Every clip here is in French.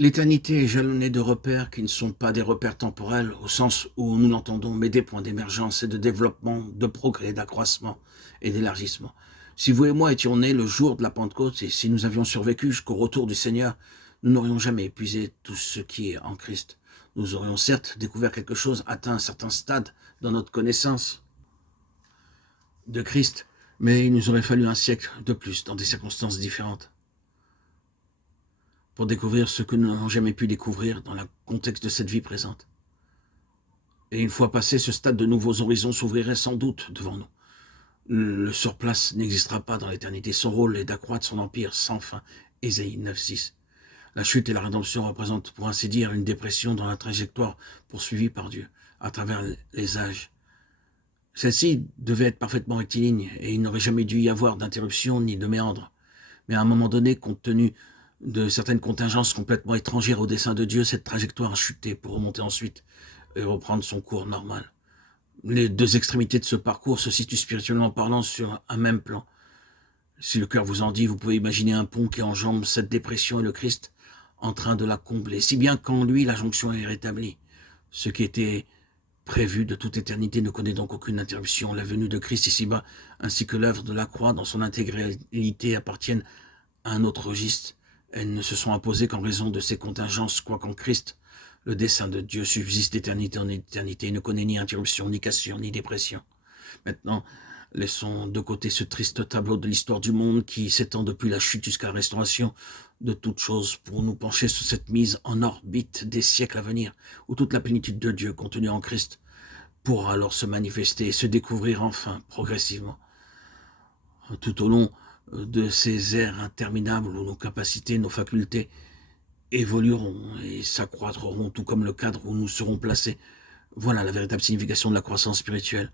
L'éternité est jalonnée de repères qui ne sont pas des repères temporels au sens où nous l'entendons, mais des points d'émergence et de développement, de progrès, d'accroissement et d'élargissement. Si vous et moi étions nés le jour de la Pentecôte et si nous avions survécu jusqu'au retour du Seigneur, nous n'aurions jamais épuisé tout ce qui est en Christ. Nous aurions certes découvert quelque chose, atteint un certain stade dans notre connaissance de Christ, mais il nous aurait fallu un siècle de plus dans des circonstances différentes pour découvrir ce que nous n'avons jamais pu découvrir dans le contexte de cette vie présente. Et une fois passé ce stade, de nouveaux horizons s'ouvriraient sans doute devant nous. Le surplace n'existera pas dans l'éternité. Son rôle est d'accroître son empire sans fin. Ésaïe 9,6. La chute et la rédemption représentent, pour ainsi dire, une dépression dans la trajectoire poursuivie par Dieu, à travers les âges. Celle-ci devait être parfaitement rectiligne, et il n'aurait jamais dû y avoir d'interruption ni de méandre. Mais à un moment donné, compte tenu de certaines contingences complètement étrangères au dessein de Dieu, cette trajectoire a chuté pour remonter ensuite et reprendre son cours normal. Les deux extrémités de ce parcours se situent spirituellement parlant sur un même plan. Si le cœur vous en dit, vous pouvez imaginer un pont qui enjambe cette dépression et le Christ en train de la combler, si bien qu'en lui la jonction est rétablie. Ce qui était prévu de toute éternité ne connaît donc aucune interruption. La venue de Christ ici-bas, ainsi que l'œuvre de la croix dans son intégralité appartiennent à un autre registre. Elles ne se sont imposées qu'en raison de ces contingences, quoiqu'en Christ, le dessein de Dieu subsiste d'éternité en éternité et ne connaît ni interruption, ni cassure, ni dépression. Maintenant, laissons de côté ce triste tableau de l'histoire du monde qui s'étend depuis la chute jusqu'à la restauration de toutes choses pour nous pencher sur cette mise en orbite des siècles à venir, où toute la plénitude de Dieu contenue en Christ pourra alors se manifester et se découvrir enfin progressivement. Tout au long de ces ères interminables où nos capacités, nos facultés évolueront et s'accroîtront, tout comme le cadre où nous serons placés. Voilà la véritable signification de la croissance spirituelle.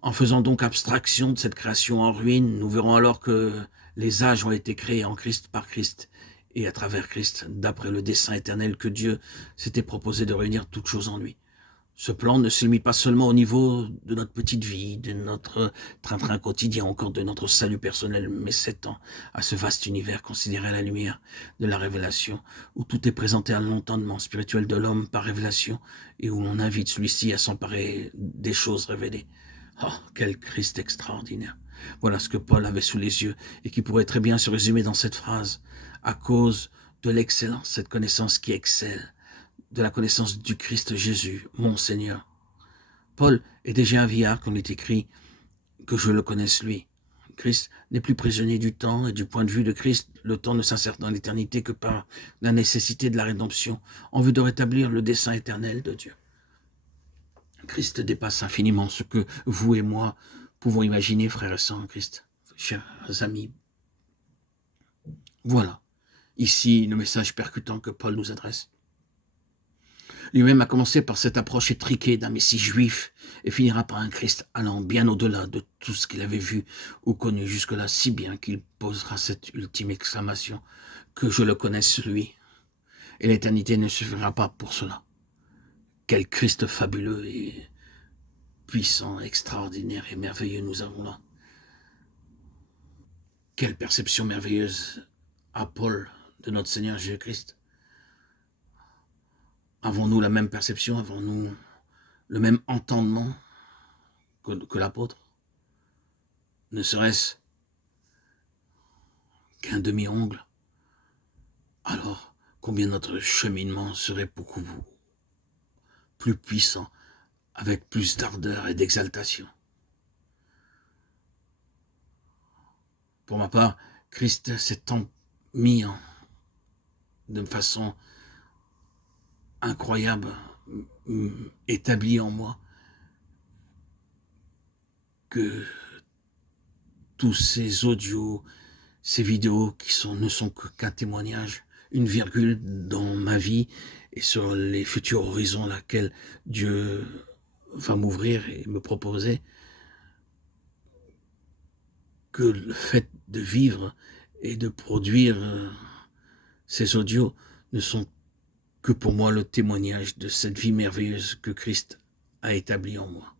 En faisant donc abstraction de cette création en ruine, nous verrons alors que les âges ont été créés en Christ par Christ et à travers Christ, d'après le dessein éternel que Dieu s'était proposé de réunir toutes choses en lui. Ce plan ne se limite pas seulement au niveau de notre petite vie, de notre train-train quotidien, encore de notre salut personnel, mais s'étend à ce vaste univers considéré à la lumière de la révélation, où tout est présenté à l'entendement spirituel de l'homme par révélation, et où l'on invite celui-ci à s'emparer des choses révélées. Oh, quel Christ extraordinaire! Voilà ce que Paul avait sous les yeux, et qui pourrait très bien se résumer dans cette phrase. À cause de l'excellence, cette connaissance qui excelle, de la connaissance du Christ Jésus, mon Seigneur. Paul est déjà un vieillard, comme il est écrit, que je le connaisse lui. Christ n'est plus prisonnier du temps, et du point de vue de Christ, le temps ne s'insère dans l'éternité que par la nécessité de la rédemption, en vue de rétablir le dessein éternel de Dieu. Christ dépasse infiniment ce que vous et moi pouvons imaginer, frères et sœurs en Christ, chers amis. Voilà, ici, le message percutant que Paul nous adresse. Lui-même a commencé par cette approche étriquée d'un Messie juif et finira par un Christ allant bien au-delà de tout ce qu'il avait vu ou connu jusque-là, si bien qu'il posera cette ultime exclamation « Que je le connaisse lui ». Et l'éternité ne suffira pas pour cela. Quel Christ fabuleux et puissant, extraordinaire et merveilleux nous avons là. Quelle perception merveilleuse a Paul de notre Seigneur Jésus-Christ. Avons-nous la même perception? Avons-nous le même entendement que l'apôtre? Ne serait-ce qu'un demi-ongle? Alors, combien notre cheminement serait beaucoup plus puissant, avec plus d'ardeur et d'exaltation. Pour ma part, Christ s'est tant mis de façon incroyable, établi en moi, que tous ces audios, ces vidéos qui ne sont qu'un témoignage, une virgule dans ma vie et sur les futurs horizons laquelle Dieu va m'ouvrir et me proposer, que le fait de vivre et de produire ces audios ne sont que pour moi le témoignage de cette vie merveilleuse que Christ a établie en moi.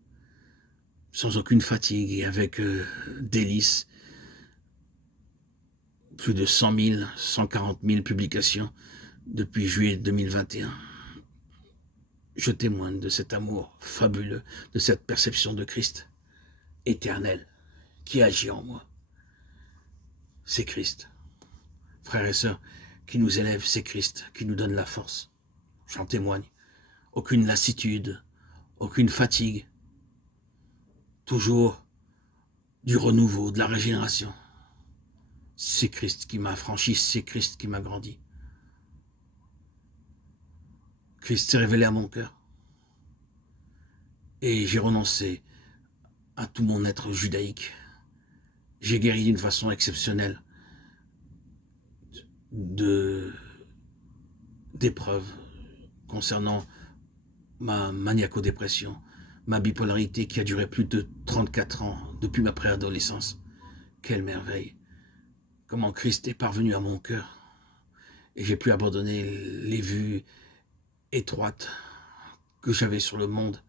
Sans aucune fatigue et avec délice, plus de 100 000, 140 000 publications depuis juillet 2021. Je témoigne de cet amour fabuleux, de cette perception de Christ éternel qui agit en moi. C'est Christ. Frères et sœurs, qui nous élève, c'est Christ, qui nous donne la force. J'en témoigne. Aucune lassitude, aucune fatigue. Toujours du renouveau, de la régénération. C'est Christ qui m'a franchi, c'est Christ qui m'a grandi. Christ s'est révélé à mon cœur. Et j'ai renoncé à tout mon être judaïque. J'ai guéri d'une façon exceptionnelle d'épreuves concernant ma maniaco-dépression, ma bipolarité qui a duré plus de 34 ans depuis ma préadolescence. Quelle merveille! Comment Christ est parvenu à mon cœur et j'ai pu abandonner les vues étroites que j'avais sur le monde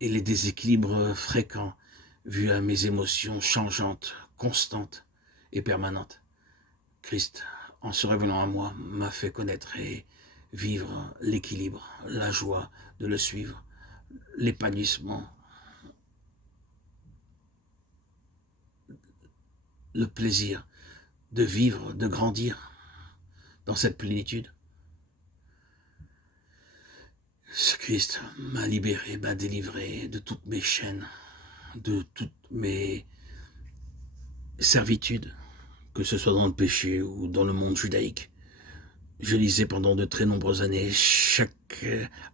et les déséquilibres fréquents vus à mes émotions changeantes, constantes et permanentes. Christ, en se révélant à moi, m'a fait connaître et vivre l'équilibre, la joie de le suivre, l'épanouissement, le plaisir de vivre, de grandir dans cette plénitude. Ce Christ m'a libéré, m'a délivré de toutes mes chaînes, de toutes mes servitudes, que ce soit dans le péché ou dans le monde judaïque. Je lisais pendant de très nombreuses années. Chaque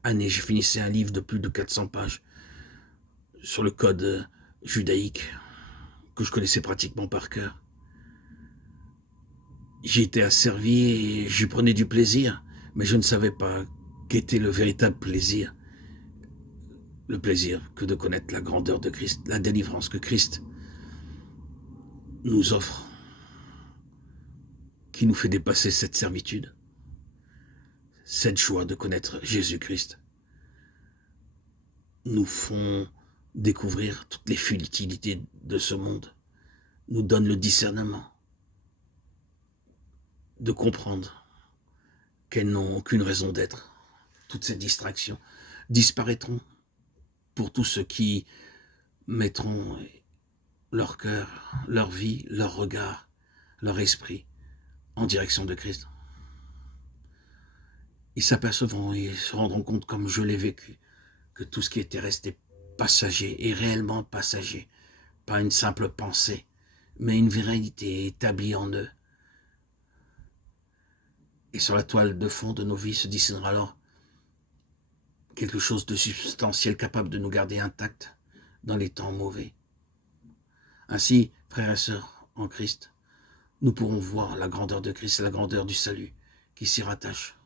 année, je finissais un livre de plus de 400 pages sur le code judaïque que je connaissais pratiquement par cœur. J'y étais asservi et j'y prenais du plaisir, mais je ne savais pas qu'était le véritable plaisir. Le plaisir que de connaître la grandeur de Christ, la délivrance que Christ nous offre, qui nous fait dépasser cette servitude, cette joie de connaître Jésus-Christ, nous font découvrir toutes les futilités de ce monde, nous donne le discernement de comprendre qu'elles n'ont aucune raison d'être. Toutes ces distractions disparaîtront pour tous ceux qui mettront leur cœur, leur vie, leur regard, leur esprit en direction de Christ. Ils s'apercevront et se rendront compte, comme je l'ai vécu, que tout ce qui était resté passager est réellement passager, pas une simple pensée, mais une réalité établie en eux. Et sur la toile de fond de nos vies se dessinera alors quelque chose de substantiel capable de nous garder intacts dans les temps mauvais. Ainsi, frères et sœurs en Christ, nous pourrons voir la grandeur de Christ et la grandeur du salut qui s'y rattache.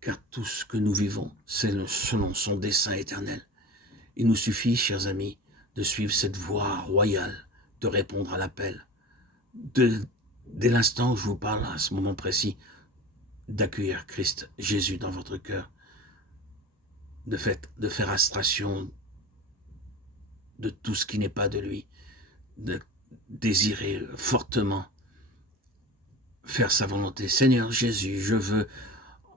Car tout ce que nous vivons, c'est selon son dessein éternel. Il nous suffit, chers amis, de suivre cette voie royale, de répondre à l'appel. Dès l'instant où je vous parle, à ce moment précis, d'accueillir Christ, Jésus dans votre cœur, de faire abstraction de tout ce qui n'est pas de lui, de désirer fortement faire sa volonté. Seigneur Jésus, je veux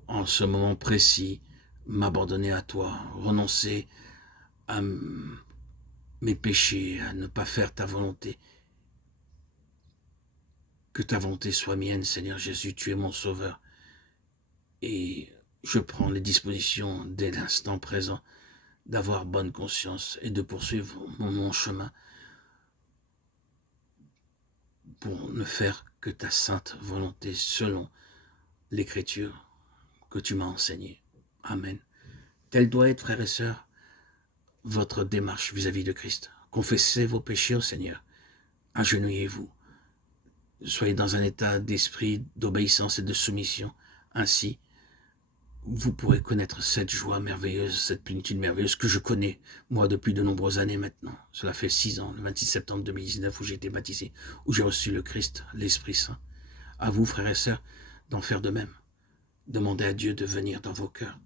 en ce moment précis m'abandonner à toi, renoncer à mes péchés, à ne pas faire ta volonté. Que ta volonté soit mienne, Seigneur Jésus, tu es mon sauveur. Et je prends les dispositions dès l'instant présent d'avoir bonne conscience et de poursuivre mon chemin pour ne faire que ta sainte volonté selon l'écriture que tu m'as enseignée. Amen. Telle doit être, frères et sœurs, votre démarche vis-à-vis de Christ. Confessez vos péchés au Seigneur. Agenouillez-vous. Soyez dans un état d'esprit d'obéissance et de soumission. Ainsi, vous pourrez connaître cette joie merveilleuse, cette plénitude merveilleuse que je connais, moi, depuis de nombreuses années maintenant. Cela fait 6 ans, le 26 septembre 2019, où j'ai été baptisé, où j'ai reçu le Christ, l'Esprit Saint. À vous, frères et sœurs, d'en faire de même. Demandez à Dieu de venir dans vos cœurs.